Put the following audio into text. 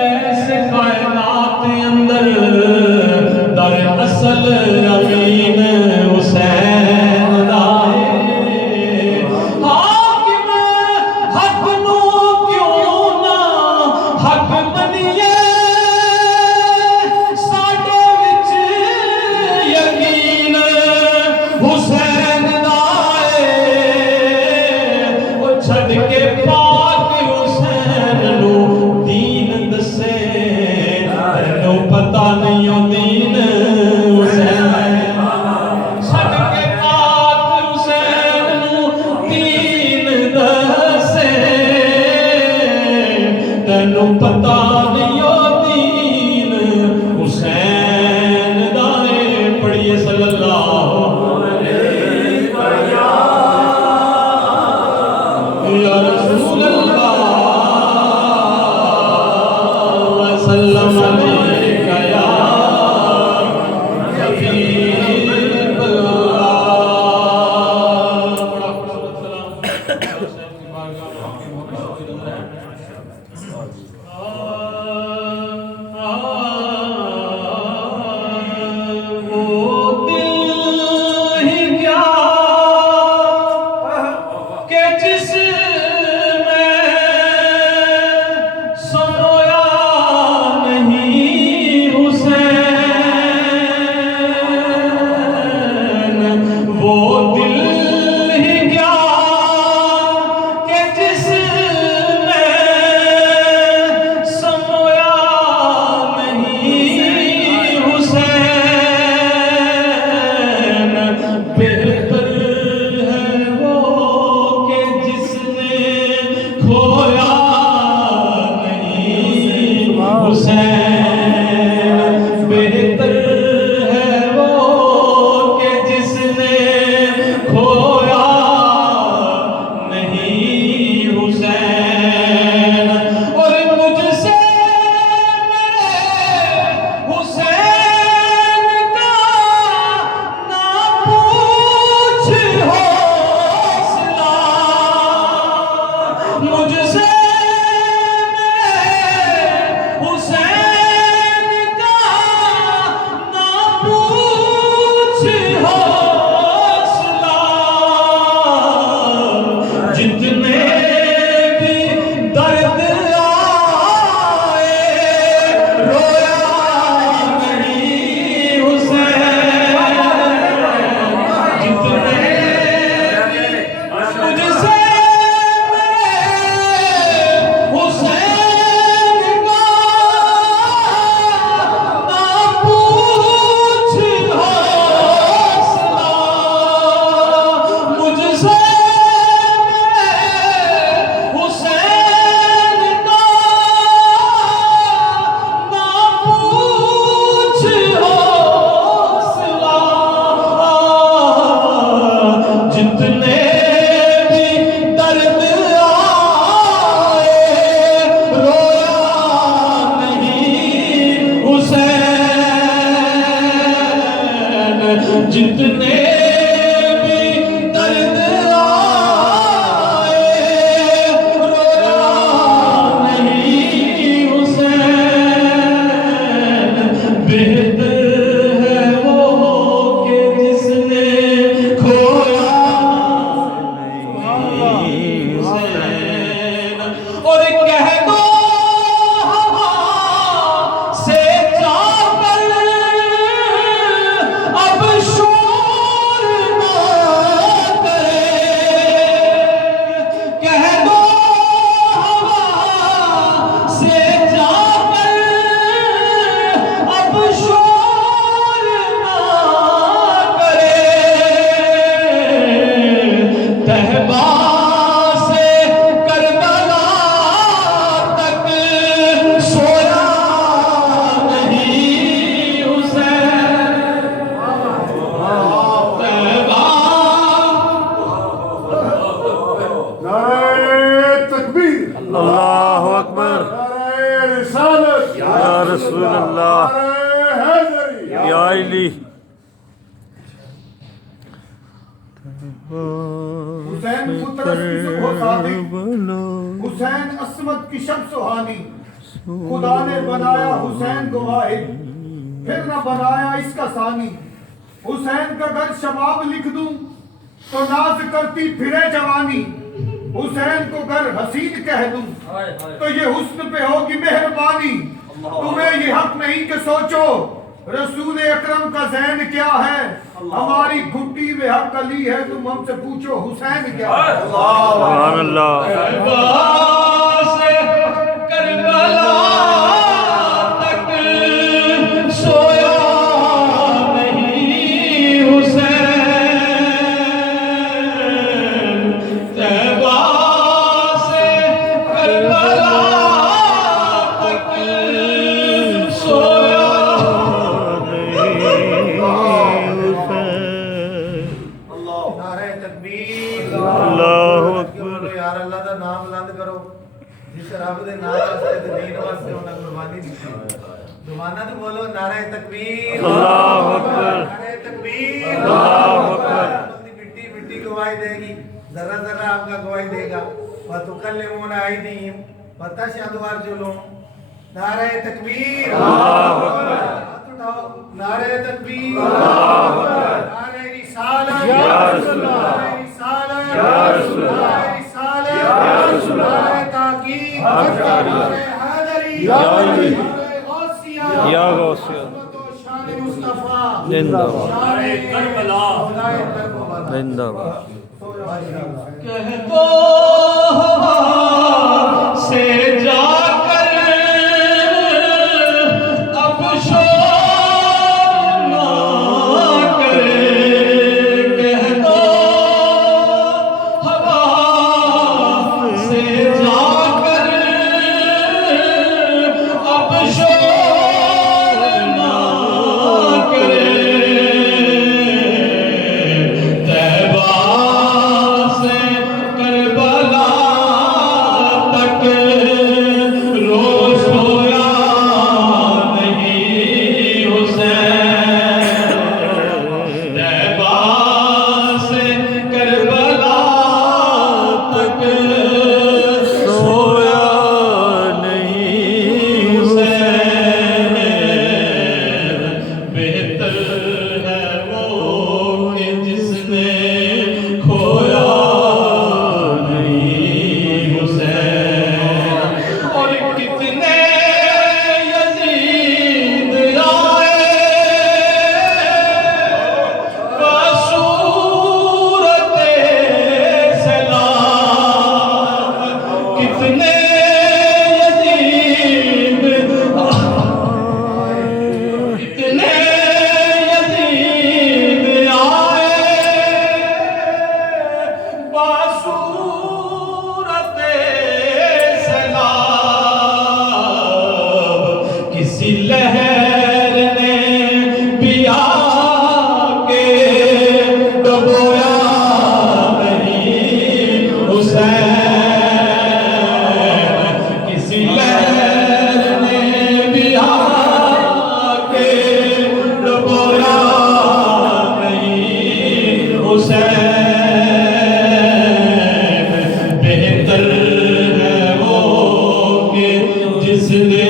ایسے کائنات اندر در اصل امین حسین دائے حاکم حق نو کیوں نہ حق بنیے ساڈے وچ یقین حسین دائے وہ چھڈ کے پاک حسین نو دین دسے تینوں پتہ نہیں ہو دین حسین چھڈ کے پاک حسین نو دین دسے تینوں پتہ نہیں ہو دین حسین دائے پڑھیے صلی اللہ یا رسول اللہ وسلم علیکہ یا حبیب اللہ بڑا خوبصورت سلام حسین کی بارگاہ وہ دل ہی کیا کہ جس میں سنویا نہیں حسین وہ دل ہی کیا کہ جس میں سنویا نہیں حسین بہتر ہے وہ کہ جس نے کھویا نہیں حسین بہتر ہے وہ کہ جس نے کھویا نہیں حسین اور مجھ سے میرے حسین کا نہ پوچھ حوصلہ مجھ سے حسین کا نہ پوچھ حوصلہ جتنے بھی درد آئے رویا نہیں حسین جتنے بھی مجھ سے حسین کا نہ پوچھ حوصلہ مجھ سے حسین کا نہ پوچھ حوصلہ جتنے بھی درد آئے رویا نہیں حسین جتنے بھی درد آئے رویا نہیں حسین بہتر ہے وہ کہ جس نے کھویا نہیں حسین اور کہہ دو ہوا سے جا کر اب شور نہ کرے کہہ دو ہوا سے جا کر اب شور نہ کرے تہبا سے کربلا تک سویا نہیں حسین تہبا نعرہ تکبیر اللہ اکبر نعرہ رسالت یا رسول اللہ نعرہ حیدری یا علی حسین فطرت کی صبح صادق حسین عصمت کی شب سہانی خدا نے بنایا حسین کو واحد، پھر نہ بنایا اس کا ثانی۔ حسین کا گر شباب لکھ دوں تو ناز کرتی پھرے جوانی، حسین کو گر حسین کہہ دوں تو یہ حسن پہ ہوگی مہربانی۔ تمہیں یہ حق نہیں کہ سوچو رسول اکرم کا زین کیا ہے، ہماری گھٹی میں حق علی ہے، تم ہم سے پوچھو حسین کیا ہے۔ سبحان اللہ۔ سے کربلا تک سویا نہیں حسین، طیبہ سے کربلا تک سویا نعرہ تکبیر، اللہ اکبر۔ یار اللہ دا نام بلند کرو، جس رب دے نام واسطے تے دین واسطے انہاں قربانی دتی۔ زباناں تے بولو نعرہ تکبیر، اللہ اکبر، نعرہ تکبیر، اللہ اکبر۔ اپنی مٹی مٹی گواہی دے گی، ذرہ ذرہ آپ کا گواہی دے گا۔ وَتُكَلِّمُونَ أَيْدِيهِمْ وَتَشْهَدُ أَرْجُلُهُمْ، نعرہ تکبیر، اللہ اکبر۔ ہاتھ اٹھاؤ، نعرہ تکبیر، اللہ اکبر۔ نعرہ رسالت، یا رسول اللہ، نعرہ رسالت، یا رسول اللہ، نعرہ رسالت، یا رسول اللہ، نعرہ تحقیق، نعرہ حیدری، یا علی، نعرہ غوثیہ، یا غوثیہ، عظمت و شان مصطفیٰ، زندہ باد، شان کربلا، خدائے کربلا، زندہ باد۔ کہہ دو ہوا سے جا کر اب شور نہ کرے، کہہ دو ہوا سے جا کر اب شور نہ کرے، طیبہ سے کربلا تک روز سویا نہیں حسین، طیبہ سے کربلا تک سویا نہیں حسین، بہتر ہے وہ کہ جس نے کھویا نہیں حسین۔ اور کتنے یزید آئے بصورت سلام، کتنے یزید کتنے یزید آئے بصورت سیلاب، کسی لہر نے بھی آ کے ڈبویا نہیں حسین، کسی لہر نے بھی آ کے ڈبویا نہیں حسین، بہتر ہے وہ کہ جس نے